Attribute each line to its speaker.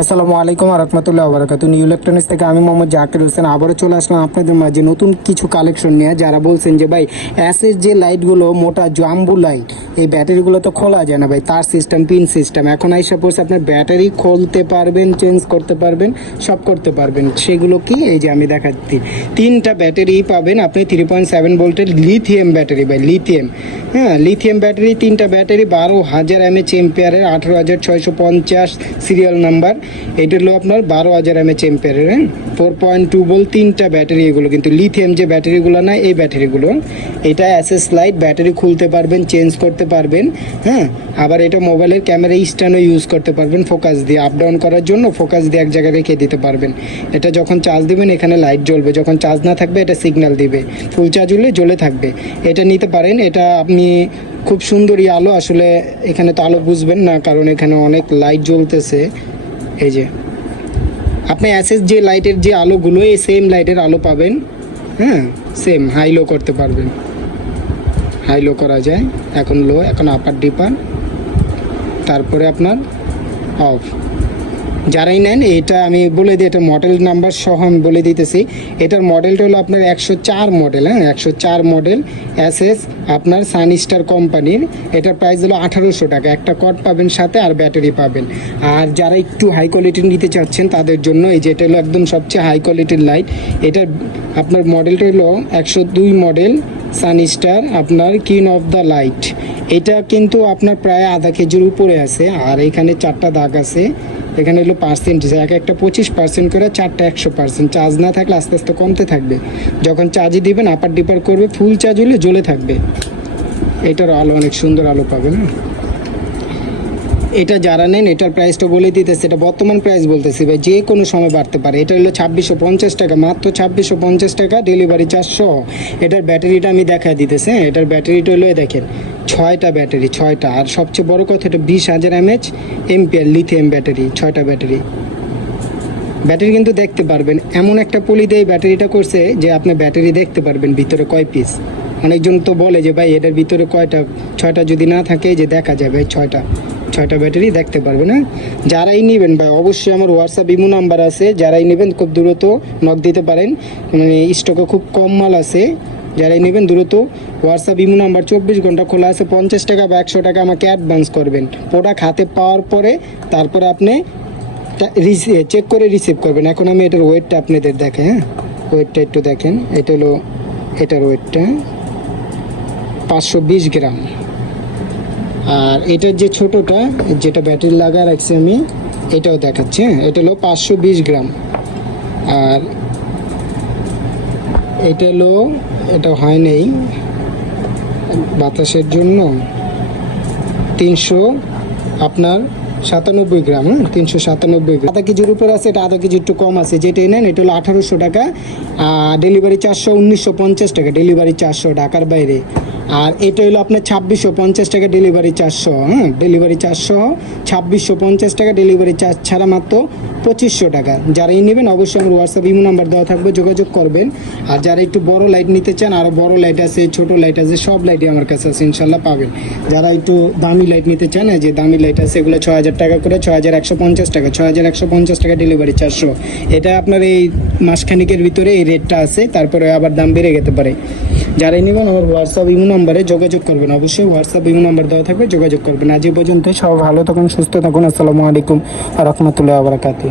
Speaker 1: আসসালামু আলাইকুম রহমতুল্লাহ বারাকাত new electronics থেকে আমি মোহাম্মদ জাকির হোসেন আবারও চলে আসলাম আপনাদের মাঝে নতুন কিছু কালেকশন নিয়ে। যারা বলছেন যে, ভাই অ্যাসের যে লাইটগুলো মোটা জাম্বু লাইট এই ব্যাটারিগুলো তো খোলা যায় না, ভাই, তার সিস্টেম পিন সিস্টেম এখন আইসা পড়ছে আপনার ব্যাটারি খুলতে পারবেন চেঞ্জ করতে পারবেন, সব করতে পারবেন। সেগুলো কি? এই যে আমি দেখাচ্ছি। তিনটা ব্যাটারি পাবেন আপনি থ্রি পয়েন্ট সেভেন ভোল্টের লিথিয়াম ব্যাটারি, ভাই লিথিয়াম হ্যাঁ লিথিয়াম ব্যাটারি, তিনটা ব্যাটারি, বারো হাজার এমএচ এম্পিয়ারের আঠেরো হাজার ছয়শো পঞ্চাশ সিরিয়াল নাম্বার এটা হলো আপনার বারো হাজার এমএচ এম্পিয়ারের হ্যাঁ? ফোর পয়েন্ট টু বল তিনটা ব্যাটারি এগুলো, কিন্তু লিথিয়াম যে ব্যাটারিগুলো না, এই ব্যাটারিগুলো, এটা অ্যাসেস লাইট ব্যাটারি খুলতে পারবেন চেঞ্জ করতে পারবেন হ্যাঁ? আবার এটা মোবাইলের ক্যামেরা স্ট্যান্ডও ইউজ করতে পারবেন ফোকাস দিয়ে আপ ডাউন করার জন্য ফোকাস দিয়ে এক জায়গায় রেখে দিতে পারবেন। এটা যখন চার্জ দিবেন, এখানে লাইট জ্বলবে, যখন চার্জ না থাকবে, এটা সিগন্যাল দিবে। ফুল চার্জ হলে জ্বলে থাকবে। এটা নিতে পারেন, এটা আপনি খুব সুন্দরই আলো, আসলে এখানে তো আলো বুঝবেন না, কারণ এখানে অনেক লাইট জ্বলতেছে। এই যে, আপনি অ্যাসেস যে লাইটের যে আলোগুলো এই সেম লাইটের আলো পাবেন হ্যাঁ সেম হাই লো করতে পারবেন। হাই লো করা যায়, এখন লো এখন আপার ডিপার তারপরে আপনার অফ যারাই নেন, এটা আমি বলে দিই, এটা মডেল নাম্বার সহ আমি বলে দিতেছি। এটার মডেলটা হলো আপনার একশো চার মডেল হ্যাঁ? একশো চার মডেল এস এস আপনার সানিস্টার কোম্পানির। এটার প্রাইস হলো আঠারোশো টাকা। একটা কট পাবেন সাথে আর ব্যাটারি পাবেন। আর যারা একটু হাই কোয়ালিটির নিতে চাচ্ছেন, তাদের জন্য এই যে এটা হলো একদম সবচেয়ে হাই কোয়ালিটির লাইট এটার আপনার মডেলটা হলো একশো দুই মডেল সানিস্টার আপনার কিন অফ দ্য লাইট এটা কিন্তু আপনার প্রায় আধা কেজির উপরে আছে, আর এখানে চারটা দাগ আছে। এখানে হলো পার্সেন্টেজ এক একটা পঁচিশ পার্সেন্ট করে চারটা একশো পার্সেন্ট চার্জ না থাকলে আস্তে আস্তে কমতে থাকবে। যখন চার্জই দিবেন আপার ডিপার করবে ফুল চার্জ হলে জ্বলে থাকবে। এটার আলো অনেক সুন্দর আলো পাবেন এটা যারা নেন, এটার প্রাইসটা বলে দিতেছে। এটা বর্তমান প্রাইস বলতেছি ভাই, যে কোনো সময় বাড়তে পারে। এটা হলো ছাব্বিশশো পঞ্চাশ টাকা, মাত্র ছাব্বিশশো পঞ্চাশ টাকা ডেলিভারি চারশো এটার ব্যাটারিটা আমি দেখা দিতেছি হ্যাঁ? এটার ব্যাটারিটা হলো দেখেন ছয়টা ব্যাটারি, ছয়টা। আর সবচেয়ে বড় কথা এটা বিশ হাজার M H M P R lithium battery, ছয়টা ব্যাটারি। ব্যাটারি কিন্তু দেখতে পারবেন, এমন একটা পলি দিয়ে ব্যাটারিটা করছে যে আপনি ব্যাটারি দেখতে পারবেন ভিতরে কয় পিস অনেকজন তো বলে যে, ভাই, এটার ভিতরে কয়টা, ছয়টা যদি না থাকে যে দেখা যাবে, ছয়টা ছয়টা ব্যাটারি দেখতে পারবেন হ্যাঁ? যারাই নেবেন, ভাই, অবশ্যই আমার হোয়াটসঅ্যাপ ইমো নাম্বার আছে। যারাই নেবেন, খুব দ্রুত নক দিতে পারেন। মানে স্টকে খুব কম মাল আছে। যারাই নেবেন দ্রুত হোয়াটসঅ্যাপ ইমো নাম্বার চব্বিশ ঘণ্টা খোলা আছে, পঞ্চাশ টাকা বা একশো টাকা আমাকে অ্যাডভান্স করবেন। প্রোডাক্ট হাতে পাওয়ার পরে তারপরে আপনি চেক করে রিসিভ করবেন। এখন আমি এটার ওয়েটটা আপনাদের দেখে হ্যাঁ? ওয়েটটা একটু দেখেন। এটা হলো, এটার ওয়েটটা পাঁচশো বিশ গ্রাম। আর এটার যে ছোটোটা, যেটা ব্যাটারি লাগা রাখছি আমি, এটাও দেখাচ্ছি হ্যাঁ? এটা হলো পাঁচশো বিশ গ্রাম। আর এটা হলো এটা হয় নেই। বাতাসের জন্য তিনশো আপনার সাতানব্বই গ্রাম হ্যাঁ তিনশো সাতানব্বই গ্রাম। আধা কেজির উপর আছে, এটা আধা কেজি একটু কম আছে। যেটা নেন এটা হলো আঠারোশো টাকা। আর ডেলিভারি চারশো, উনিশশো পঞ্চাশ টাকা। ডেলিভারি চারশো ঢাকার বাইরে। আর এটা হলো আপনার ছাব্বিশশো পঞ্চাশ টাকা ডেলিভারি চারশো হ্যাঁ? ডেলিভারি চারশো, ছাব্বিশশো পঞ্চাশ টাকা ডেলিভারি চার্জ ছাড়া মাত্র পঁচিশশো টাকা। যারাই নেবেন অবশ্যই আমার হোয়াটসঅ্যাপ ইমো নাম্বার দেওয়া থাকবে, যোগাযোগ করবেন। আর যারা একটু বড় লাইট নিতে চান আরও বড় লাইট আছে, ছোট লাইট আছে, সব লাইটই আমার কাছে আছে, ইনশাল্লাহ পাবেন। যারা একটু দামি লাইট নিতে চান যে দামি লাইট আছে, এগুলো ছ হাজার টাকা করে ছ হাজার একশো পঞ্চাশ টাকা ছ হাজার একশো পঞ্চাশ টাকা ডেলিভারি চারশো। এটা আপনার এই মাসখানিকের ভিতরে এই রেটটা আছে, তারপরে আবার দাম বেড়ে যেতে পারে। যারাই নেবেন, আমার হোয়াটসঅ্যাপ ইমো নাম্বারে যোগাযোগ করবেন। অবশ্যই হোয়াটসঅ্যাপ ইমো নাম্বার দেওয়া থাকবে, যোগাযোগ করবেন। আজ পর্যন্ত সব ভালো থাকুন, সুস্থ থাকুন। আসসালামু আলাইকুম, রহমতুল্লাহ আবরাকাতু